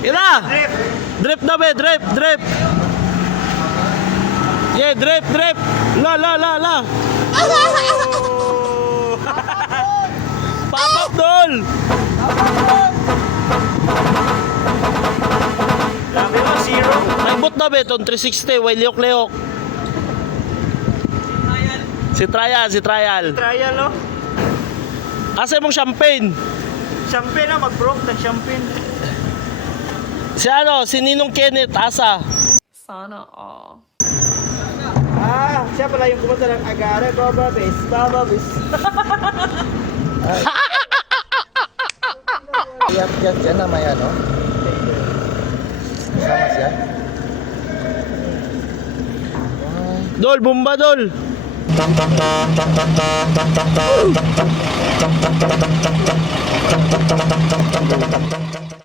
Ira! Drip na be, drip, drip. Yeah, drip, drip. La. Papap dol. Grabe mo, zero. Nagbot na be, ton 360, way liok-liok. Si Trial. Trial, oh. Asa mong champagne? Champagne na, mag-broke, nag-champagne. Si Ninong Kenneth, asa? Sana all. Siya pala yung pumunta ng Agara, Baba Bis. Yat dyan na may ano? Kasama siya? Dol, bomba dol.